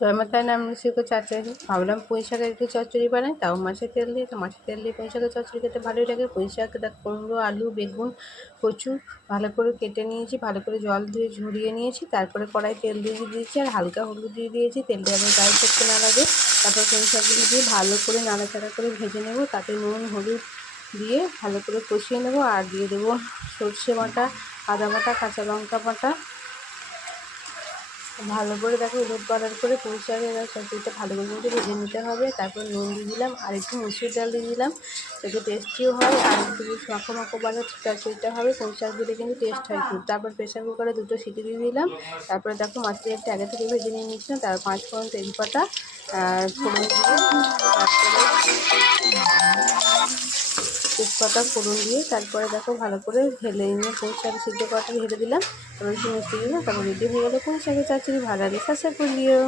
জয় মাতার নাম শিখে চচ্চড়ি ভাবলাম পুঁই শাকের একটু চচ্চড়ি বানাই, তাও মাছের তেল দিয়ে। তো মাছের তেল দিয়ে পুঁই শাকের চচ্চড়ি খেতে ভালোই লাগে। পুঁই শাক কুমড়ো, আলু, বেগুন, কচু ভালো করে কেটে নিয়েছি, ভালো করে জল দিয়ে ঝরিয়ে নিয়েছি। তারপরে কড়াই তেল দিয়ে দিয়েছি আর হালকা হলুদ দিয়ে দিয়েছি, তেলটা যেন গায়ে করতে না লাগে। তারপর পুঁই শাকগুলো দিয়ে ভালো করে নাড়াচাড়া করে ভেজে নেব। তাতে নুন হলুদ দিয়ে ভালো করে কষিয়ে নেব। আর দিয়ে দেবো সর্ষে বাটা, আদা বাটা, কাঁচা লঙ্কা বাটা। ভালো করে দেখো উলট পালট করে পুঁই শাকের সবজিটা ভালো করে কিন্তু ভেজে নিতে হবে। তারপর নুন দিয়ে দিলাম আর একটু মুসুর ডাল দিয়ে দিলাম, যাতে টেস্টিও হয় আর একটু মাখো মাখো বাজার চচ্চড়িটা হবে। পুঁই শাক দিলে কিন্তু টেস্ট হয় খুব। তারপর প্রেসার কুকারে 2টো সিটি দিয়ে দিলাম। তারপরে দেখো মাছের একটা আগে থেকে ভেজে নিয়ে নিচ্ছিলাম। তারপর 5 ফোড়ন, তেজপাতা আর ফোড়ন দিয়ে, তারপরে তেজপাতা ফোড়ন দিয়ে তারপরে দেখো ভালো করে ঢেলে নিয়ে পুঁই শাক সিদ্ধ করাটা ঢেলে দিলাম। তারপর একটু মিষ্টি দিলাম। তারপর রেডি হয়ে গেলো পুঁই শাকের চচ্চড়ি। ভালো লাগে সাবস্ক্রাইব করে দিও।